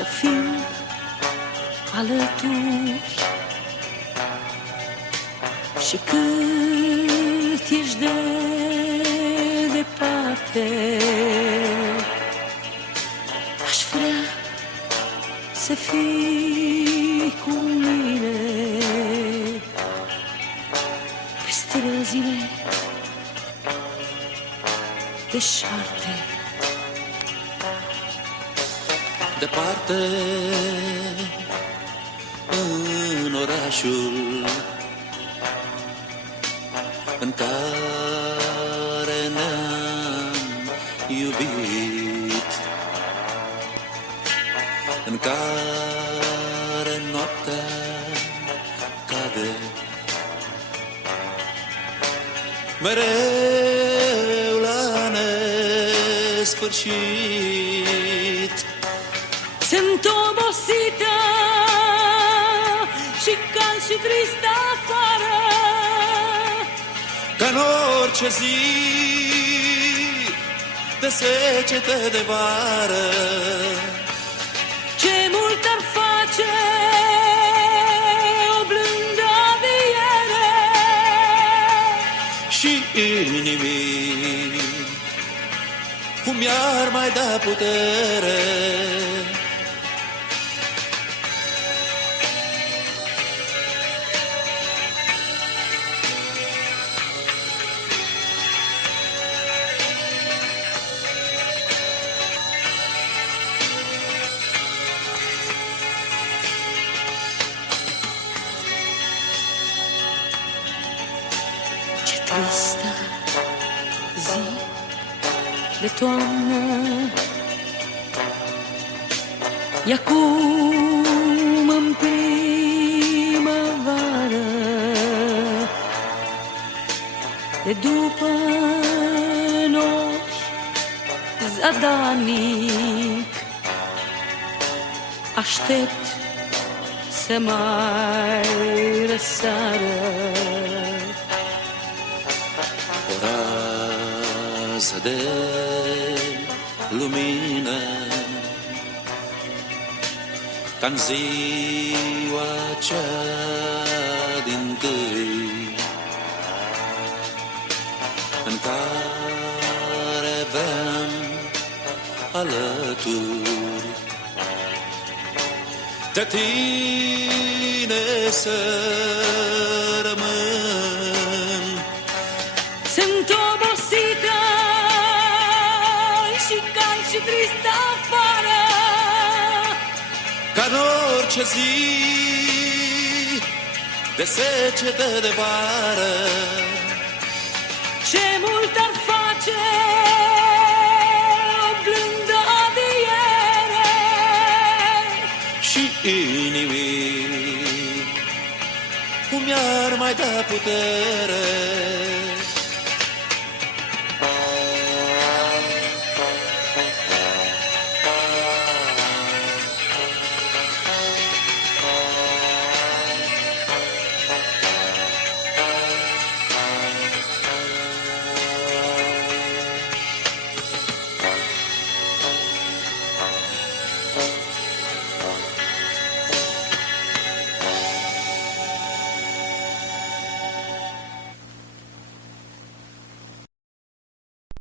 să fim alături. Și cât ești de departe, aș vrea să fii cu mine pe străzile deșarte. Departe, în orașul în care ne-am iubit, în care noaptea cade mereu la nesfârșit. Sunt obosită și cald și tristă afară, ca în orice zi de secete de vară. ce mult ar face o blândă adiere Și inimii cum i-ar mai da putere. Ce tristă zi de toamnă e acum în primăvară, de după nori zadarnic aștept să mai răsară. O rază de lumină ca-n ziua cea dintâi, în care aveam alături de tine să rămân. Sunt obosită și cald și tristă afară, ca în orice zi de secete de vară. ce mult ar face o blândă adiere Și inimii cum i-ar mai da putere.